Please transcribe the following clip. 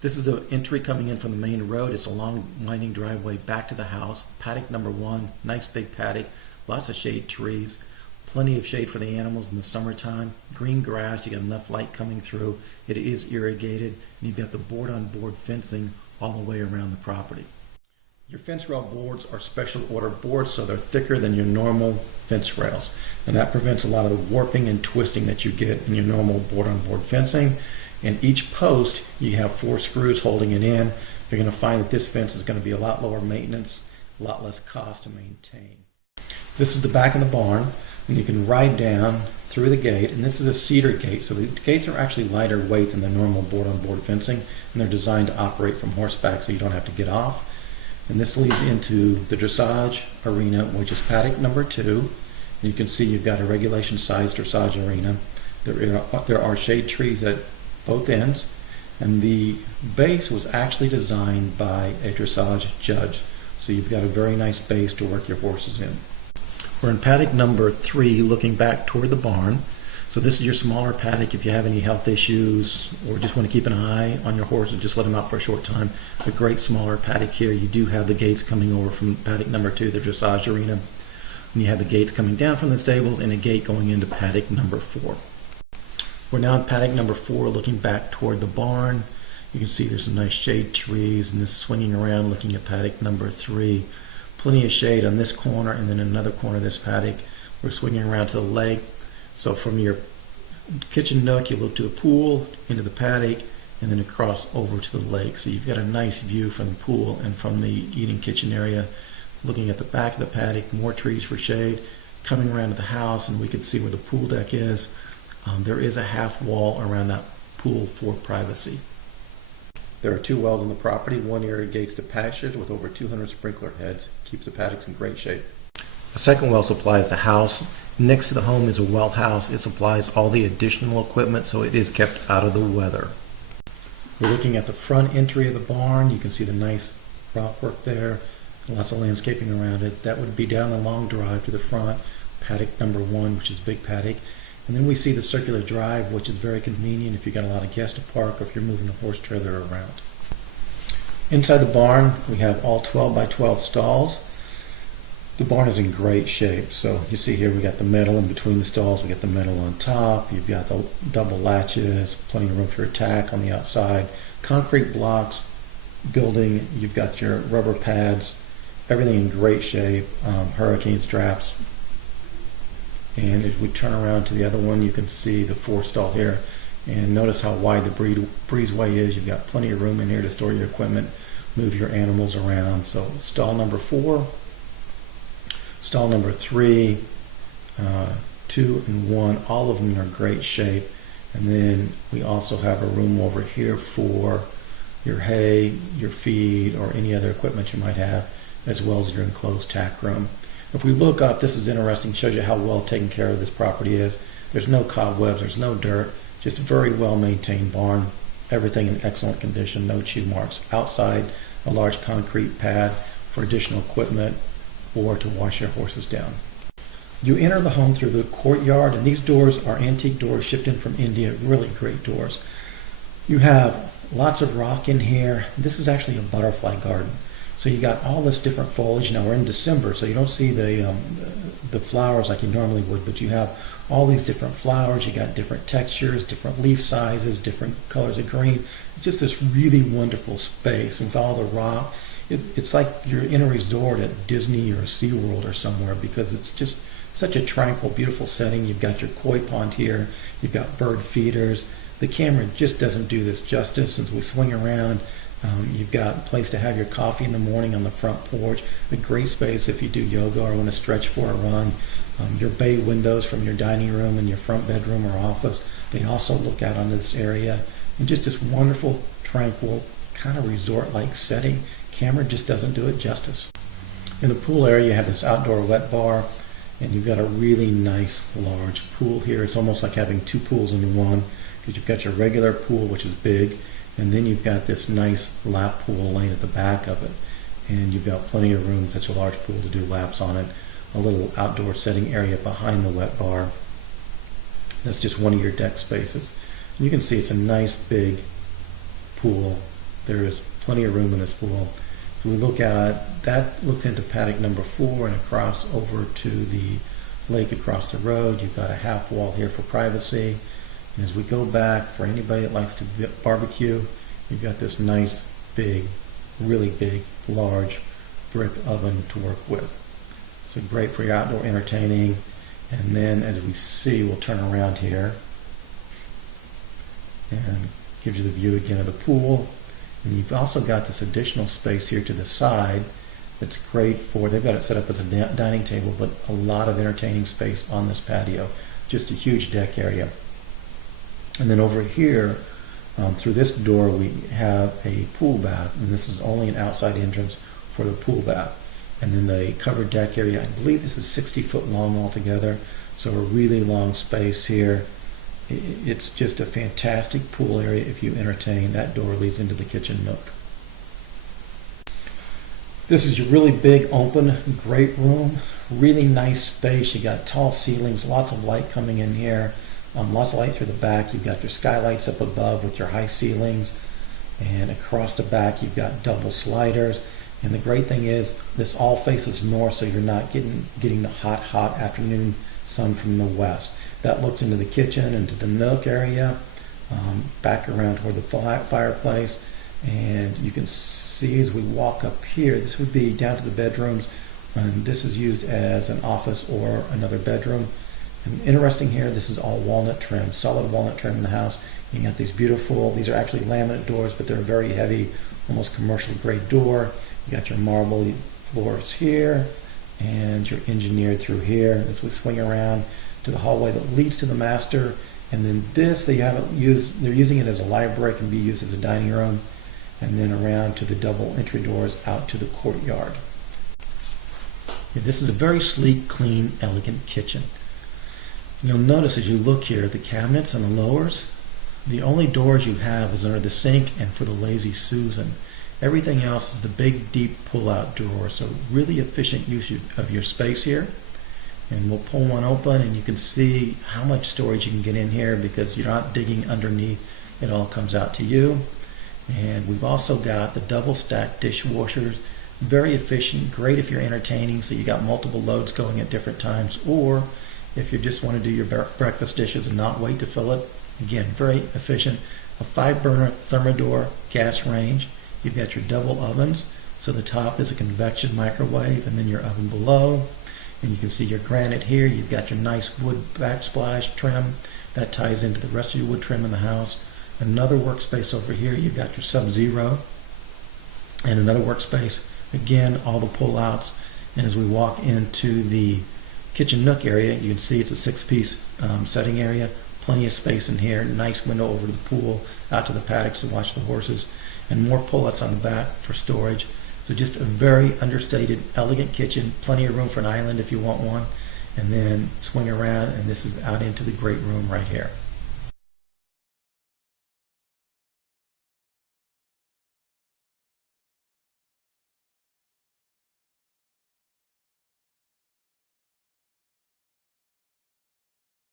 This is the entry coming in from the main road. It's a long winding driveway back to the house. Paddock number one, nice big paddock, lots of shade trees, plenty of shade for the animals in the summertime. Green grass, you got enough light coming through. It is irrigated, and you've got the board-on-board fencing all the way around the property. Your fence rail boards are special order boards, so they're thicker than your normal fence rails. And that prevents a lot of the warping and twisting that you get in your normal board-on-board fencing. And each post, you have 4 screws holding it in. You're going to find that this fence is going to be a lot lower maintenance, a lot less cost to maintain. This is the back of the barn, and you can ride down through the gate, and this is a cedar gate, so the gates are actually lighter weight than the normal board-on-board fencing, and they're designed to operate from horseback so you don't have to get off. And this leads into the dressage arena, which is paddock number 2. And you can see you've got a regulation-sized dressage arena. There are shade trees at both ends, and the base was actually designed by a dressage judge. So you've got a very nice base to work your horses in. We're in paddock number 3, looking back toward the barn. So this is your smaller paddock. If you have any health issues or just want to keep an eye on your horses, just let them out for a short time. A great smaller paddock here. You do have the gates coming over from paddock number 2, the dressage arena. And you have the gates coming down from the stables and a gate going into paddock number 4. We're now in paddock number 4, looking back toward the barn. You can see there's some nice shade trees, and this swinging around looking at paddock number 3. Plenty of shade on this corner, and then another corner of this paddock. We're swinging around to the lake. So from your kitchen nook, you look to the pool, into the paddock, and then across over to the lake. So you've got a nice view from the pool and from the eating kitchen area. Looking at the back of the paddock, more trees for shade. Coming around to the house, and we can see where the pool deck is. There is a half wall around that pool for privacy. There are 2 wells on the property. One irrigates the pastures with over 200 sprinkler heads. Keeps the paddocks in great shape. The second well supplies the house. Next to the home is a well house. It supplies all the additional equipment, so it is kept out of the weather. We're looking at the front entry of the barn. You can see the nice rock work there. Lots of landscaping around it. That would be down the long drive to the front. Paddock number 1, which is big paddock. And then we see the circular drive, which is very convenient if you've got a lot of guests to park or if you're moving a horse trailer around. Inside the barn, we have all 12 by 12 stalls. The barn is in great shape. So you see here we got the metal in between the stalls, we got the metal on top, you've got the double latches, plenty of room for your tack on the outside, concrete blocks, building, you've got your rubber pads, everything in great shape, hurricane straps. And if we turn around to the other one, you can see the 4 stall here. And notice how wide the breezeway is. You've got plenty of room in here to store your equipment, move your animals around. So stall number 4, stall number 3, 2 and 1, all of them are in great shape. And then we also have a room over here for your hay, your feed, or any other equipment you might have, as well as your enclosed tack room. If we look up, this is interesting, shows you how well taken care of this property is. There's no cobwebs, there's no dirt, just a very well maintained barn. Everything in excellent condition, no chew marks. Outside, a large concrete pad for additional equipment or to wash your horses down. You enter the home through the courtyard, and these doors are antique doors shipped in from India, really great doors. You have lots of rock in here. This is actually a butterfly garden. So you got all this different foliage. Now we're in December, so you don't see the flowers like you normally would, but you have all these different flowers. You got different textures, different leaf sizes, different colors of green. It's just this really wonderful space, and with all the rock, it's like you're in a resort at Disney or SeaWorld or somewhere, because it's just such a tranquil, beautiful setting. You've got your koi pond here. You've got bird feeders. The camera just doesn't do this justice. As we swing around, you've got a place to have your coffee in the morning on the front porch, a great space if you do yoga or want to stretch for a run. Your bay windows from your dining room and your front bedroom or office, they also look out onto this area. And just this wonderful, tranquil, kind of resort-like setting. Camera just doesn't do it justice. In the pool area, you have this outdoor wet bar, and you've got a really nice, large pool here. It's almost like having 2 pools into one, because you've got your regular pool, which is big, and then you've got this nice lap pool laying at the back of it. And you've got plenty of room, such a large pool, to do laps on it. A little outdoor setting area behind the wet bar. That's just one of your deck spaces. And you can see it's a nice big pool there is plenty of room in this pool. So we look at, that looks into paddock number 4 and across over to the lake across the road. You've got a half wall here for privacy. And as we go back, for anybody that likes to barbecue, you've got this nice big, really big, large brick oven to work with. So great for your outdoor entertaining. And then as we see, we'll turn around here and gives you the view again of the pool. And you've also got this additional space here to the side that's great for, they've got it set up as a dining table, but a lot of entertaining space on this patio. Just a huge deck area. And then over here, through this door, we have a pool bath, and this is only an outside entrance for the pool bath. And then the covered deck area, I believe this is 60 foot long altogether, so a really long space here. It's just a fantastic pool area if you entertain. That door leads into the kitchen nook. This is your really big, open, great room. Really nice space. You got tall ceilings, lots of light coming in here. Lots of light through the back. You've got your skylights up above with your high ceilings. And across the back, you've got double sliders. And the great thing is, this all faces north, so you're not getting the hot afternoon sun from the west. That looks into the kitchen, into the nook area, back around toward the fireplace. And you can see as we walk up here, this would be down to the bedrooms, and this is used as an office or another bedroom. And interesting here, this is all walnut trim, solid walnut trim in the house. You got these beautiful, these are actually laminate doors, but they're very heavy, almost commercial grade door. You got your marble floors here, and you're engineered through here. As we swing around to the hallway that leads to the master, and then this they haven't used, they're using it as a library, can be used as a dining room, and then around to the double entry doors out to the courtyard. Yeah, this is a very sleek, clean, elegant kitchen. You'll notice as you look here at the cabinets and the lowers, the only doors you have is under the sink and for the Lazy Susan. Everything else is the big, deep pull-out drawer, so really efficient use of your space here. And we'll pull one open and you can see how much storage you can get in here because you're not digging underneath. It all comes out to you. And we've also got the double stacked dishwashers. Very efficient, great if you're entertaining, so you got multiple loads going at different times, or if you just want to do your breakfast dishes and not wait to fill it. Again, very efficient. A 5-burner Thermador gas range. You've got your double ovens, so the top is a convection microwave and then your oven below. And you can see your granite here. You've got your nice wood backsplash trim that ties into the rest of your wood trim in the house. Another workspace over here. You've got your Sub-Zero and another workspace. Again, all the pull-outs. And as we walk into the kitchen nook area, you can see it's a 6-piece setting area. Plenty of space in here. Nice window over to the pool, out to the paddocks to watch the horses, and more pull-outs on the back for storage. So just a very understated, elegant kitchen. Plenty of room for an island if you want one. And then swing around, and this is out into the great room right here.